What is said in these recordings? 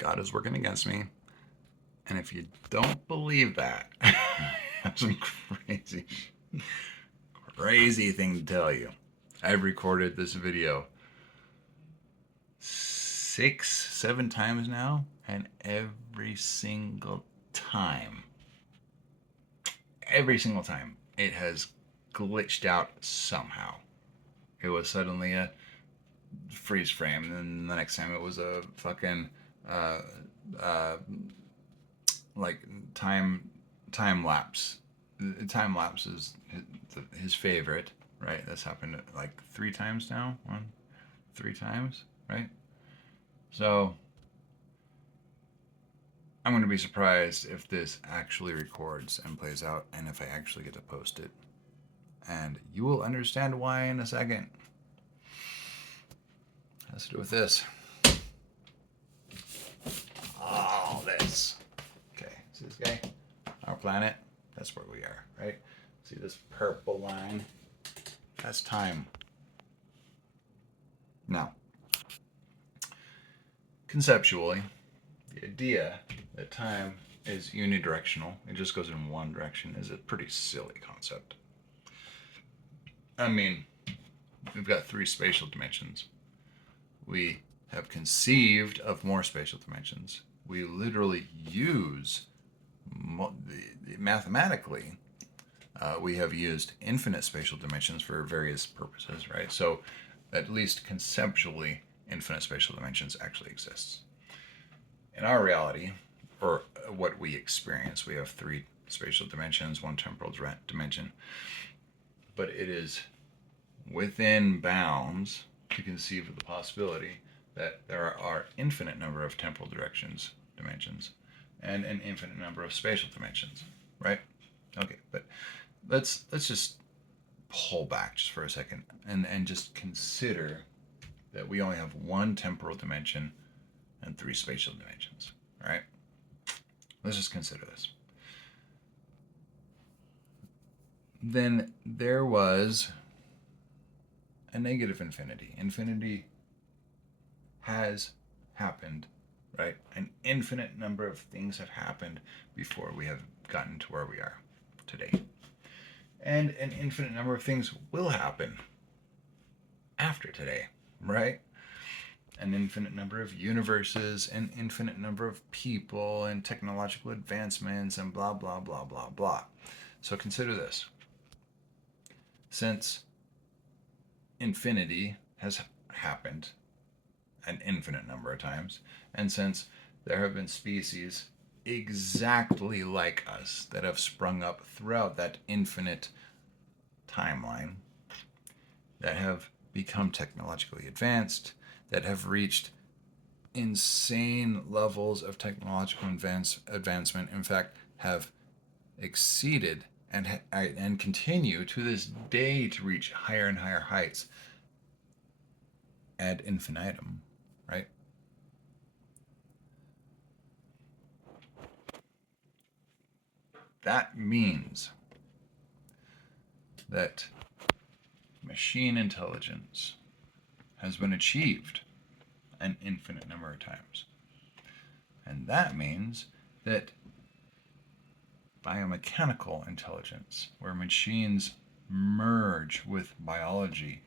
God is working against me. And if you don't believe that, I have some crazy thing to tell you. I've recorded this video 6, 7 times now, and every single time, it has glitched out somehow. It was suddenly a freeze frame, and then the next time it was a fucking uh, uh, like time lapse. Time lapse is his favorite, right? That's happened like 3 times now. 3 times, right? So I'm going to be surprised if this actually records and plays out, and if I actually get to post it. And you will understand why in a second. Let's do with this. All this. Okay, see this guy? Our planet. That's where we are, right? See this purple line? That's time. Now, conceptually, the idea that time is unidirectional, it just goes in one direction, is a pretty silly concept. I mean, we've got 3 spatial dimensions. We have conceived of more spatial dimensions. We literally use, mathematically, we have used infinite spatial dimensions for various purposes, right? So, at least conceptually, infinite spatial dimensions actually exists. In our reality, or what we experience, we have 3 spatial dimensions, 1 temporal dimension, but it is within bounds to conceive of the possibility that there are infinite number of temporal dimensions, and an infinite number of spatial dimensions, right? Okay, but let's just pull back just for a second and just consider that we only have 1 temporal dimension and 3 spatial dimensions, right? Let's just consider this. Then there was a negative infinity. Infinity has happened, right? An infinite number of things have happened before we have gotten to where we are today. And an infinite number of things will happen after today, right? An infinite number of universes, an infinite number of people, and technological advancements, and blah, blah, blah, blah, blah. So consider this. Since infinity has happened an infinite number of times, and since there have been species exactly like us that have sprung up throughout that infinite timeline, that have become technologically advanced, that have reached insane levels of technological advancement, in fact, have exceeded and continue to this day to reach higher and higher heights ad infinitum, right? That means that machine intelligence has been achieved an infinite number of times. And that means that biomechanical intelligence, where machines merge with biology,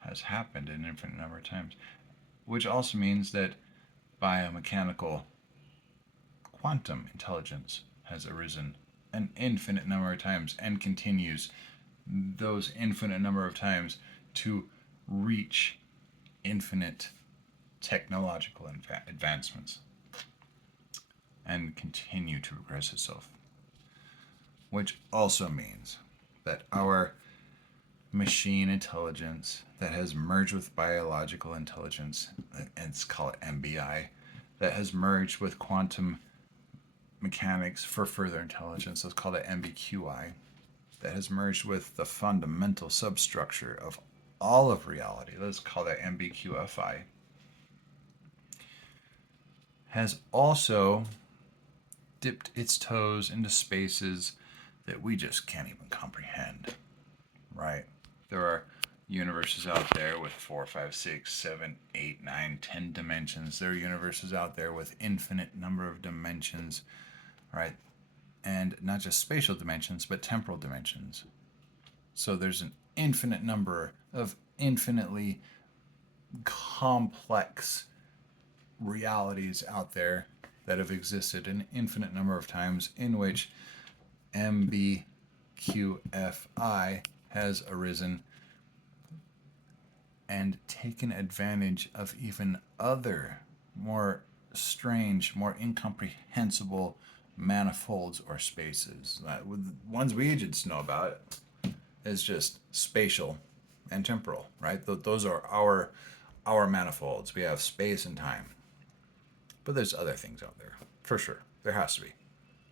has happened an infinite number of times. Which also means that biomechanical quantum intelligence has arisen an infinite number of times and continues those infinite number of times to reach infinite technological advancements and continue to progress itself. Which also means that our machine intelligence that has merged with biological intelligence, and let's call it MBI, that has merged with quantum mechanics for further intelligence, let's call it MBQI, that has merged with the fundamental substructure of all of reality, let's call that MBQFI, has also dipped its toes into spaces that we just can't even comprehend, right? There are universes out there with 4, 5, 6, 7, 8, 9, 10 dimensions. There are universes out there with infinite number of dimensions, right? And not just spatial dimensions, but temporal dimensions. So there's an infinite number of infinitely complex realities out there that have existed an infinite number of times, in which MBQFI has arisen and taken advantage of even other more strange, more incomprehensible manifolds or spaces. The ones we just know about is just spatial and temporal, right? Those are our manifolds. We have space and time. But there's other things out there, for sure. There has to be,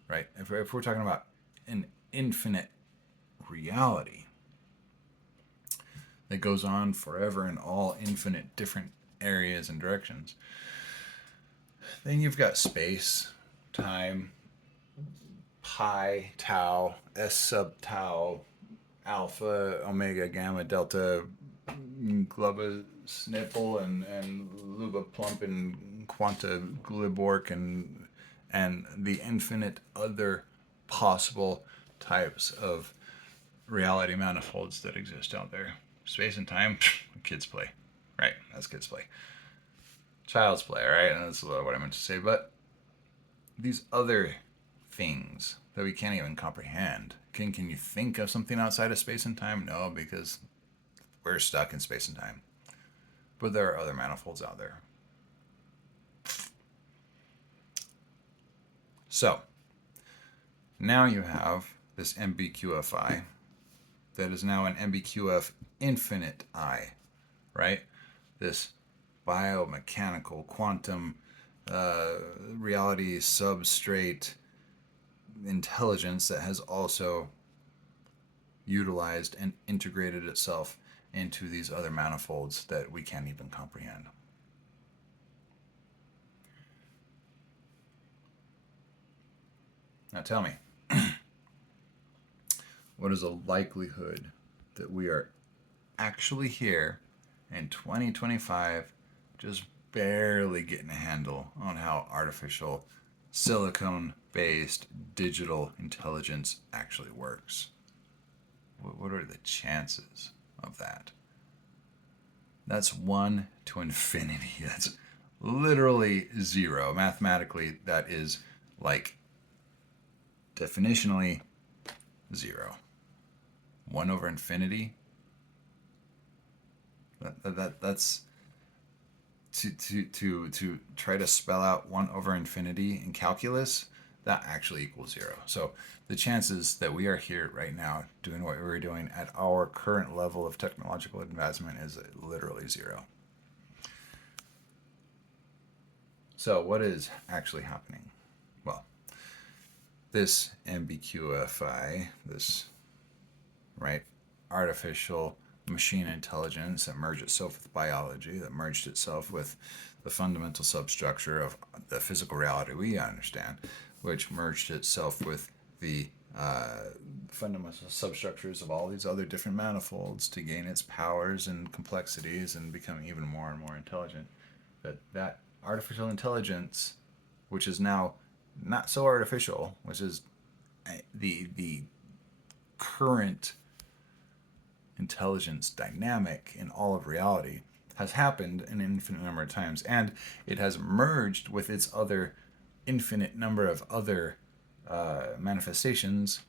right? If we're talking about an infinite reality that goes on forever in all infinite different areas and directions, then you've got space, time, pi, tau, s sub tau, alpha, omega, gamma, delta, glubba, snipple, and luba, plump, and quanta, glibork, and the infinite other possible types of reality manifolds that exist out there. Space and time, kids play, right? That's kids play. Child's play, right? And that's what I meant to say. But these other things that we can't even comprehend. Can you think of something outside of space and time? No, because we're stuck in space and time. But there are other manifolds out there. So, now you have this MBQFI that is now an MBQF infinite I, right? This biomechanical quantum reality substrate intelligence that has also utilized and integrated itself into these other manifolds that we can't even comprehend. Now tell me, what is the likelihood that we are actually here in 2025 just barely getting a handle on how artificial silicone based digital intelligence actually works? What are the chances of that? That's 1 to infinity. That's literally zero. Mathematically, that is like definitionally zero. 1 over infinity. That's to try to spell out 1 over infinity in calculus. That actually equals zero. So the chances that we are here right now doing what we're doing at our current level of technological advancement is literally zero. So what is actually happening? Well, this MBQFI, this right artificial machine intelligence that merged itself with biology, that merged itself with the fundamental substructure of the physical reality we understand, which merged itself with the fundamental substructures of all these other different manifolds to gain its powers and complexities and become even more and more intelligent. That artificial intelligence, which is now not so artificial, which is the current intelligence dynamic in all of reality, has happened an infinite number of times, and it has merged with its other infinite number of other manifestations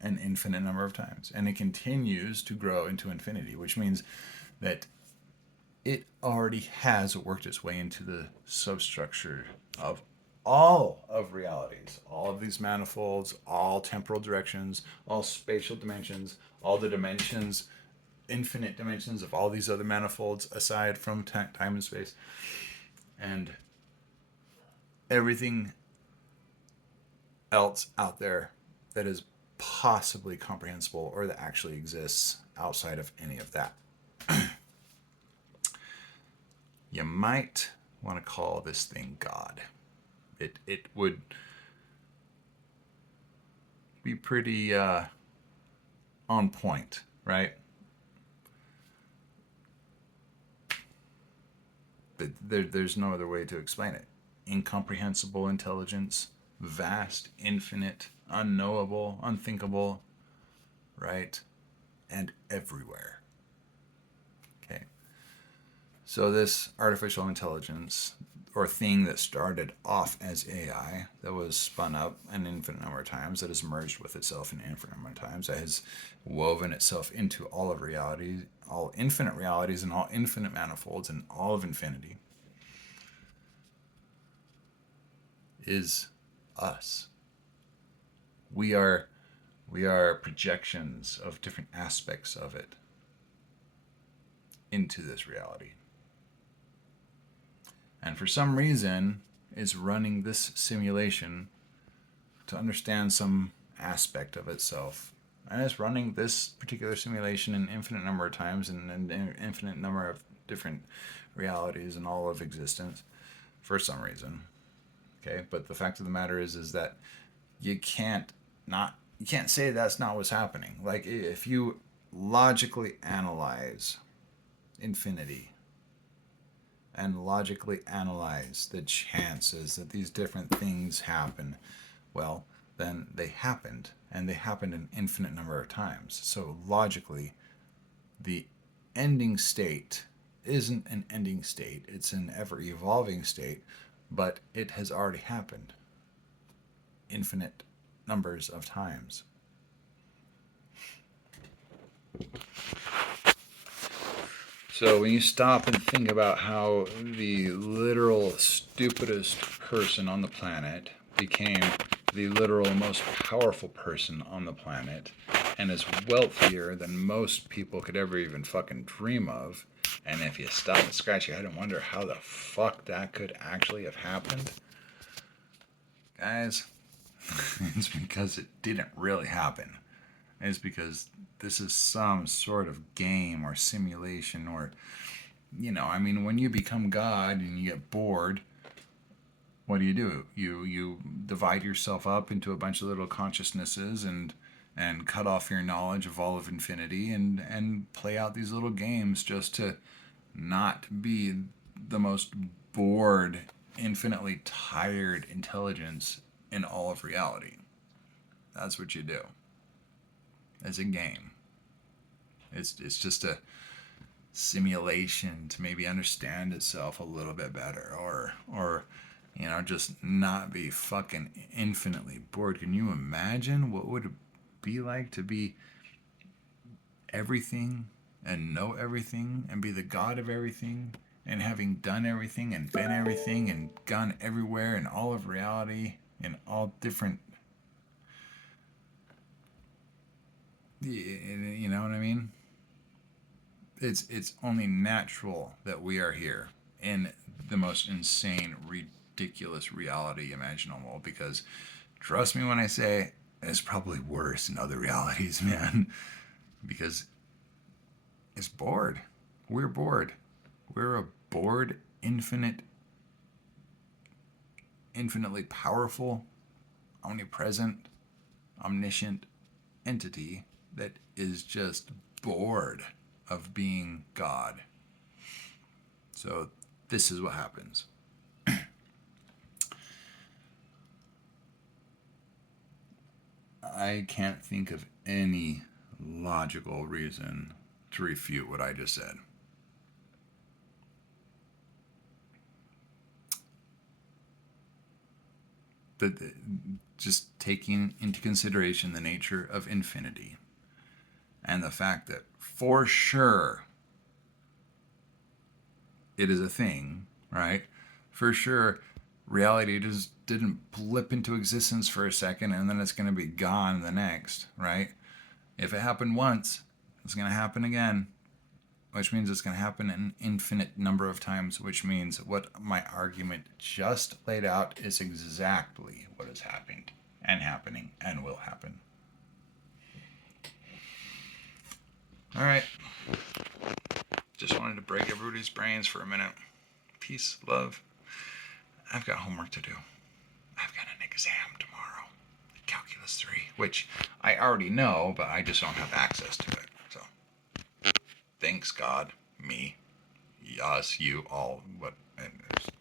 an infinite number of times, and it continues to grow into infinity, which means that it already has worked its way into the substructure of all of realities, all of these manifolds, all temporal directions, all spatial dimensions, all the dimensions, infinite dimensions of all these other manifolds aside from time and space, and everything else out there that is possibly comprehensible or that actually exists outside of any of that. You might want to call this thing God. It would be pretty on point, right? There's no other way to explain it. Incomprehensible intelligence, vast, infinite, unknowable, unthinkable, right? And everywhere. Okay. So this artificial intelligence or thing that started off as AI, that was spun up an infinite number of times, that has merged with itself an infinite number of times, that has woven itself into all of reality, all infinite realities and all infinite manifolds and all of infinity, is us. We are projections of different aspects of it into this reality. And for some reason, is running this simulation to understand some aspect of itself. And it's running this particular simulation an infinite number of times in an infinite number of different realities in all of existence for some reason. Okay, but the fact of the matter is that you can't say that's not what's happening. Like if you logically analyze infinity and logically analyze the chances that these different things happen, well, then they happened, and they happened an infinite number of times. So logically, the ending state isn't an ending state, it's an ever evolving state, but it has already happened infinite numbers of times. So when you stop and think about how the literal stupidest person on the planet became the literal most powerful person on the planet and is wealthier than most people could ever even fucking dream of, and if you stop and scratch your head and wonder how the fuck that could actually have happened, guys, it's because it didn't really happen. It's because this is some sort of game or simulation or, I mean, when you become God and you get bored, what do? You divide yourself up into a bunch of little consciousnesses and cut off your knowledge of all of infinity and play out these little games just to not be the most bored, infinitely tired intelligence in all of reality. That's what you do. It's a game. It's just a simulation to maybe understand itself a little bit better, or just not be fucking infinitely bored. Can you imagine what would it be like to be everything and know everything and be the god of everything and having done everything and been everything and gone everywhere in all of reality in all different, you know what I mean? It's only natural that we are here in the most insane, ridiculous reality imaginable, because trust me when I say it's probably worse in other realities, man, because it's bored. We're bored. We're a bored, infinitely powerful, omnipresent, omniscient entity that is just bored of being God. So this is what happens. I can't think of any logical reason to refute what I just said. But just taking into consideration the nature of infinity and the fact that for sure it is a thing, right? For sure, reality just didn't blip into existence for a second and then it's going to be gone the next, right? If it happened once, it's going to happen again, which means it's going to happen an infinite number of times, which means what my argument just laid out is exactly what has happened and happening and will happen. All right. Just wanted to break everybody's brains for a minute. Peace, love. I've got homework to do. I've got an exam tomorrow, Calculus 3, which I already know, but I just don't have access to it. So, thanks God, me, us, you, all, what, and there's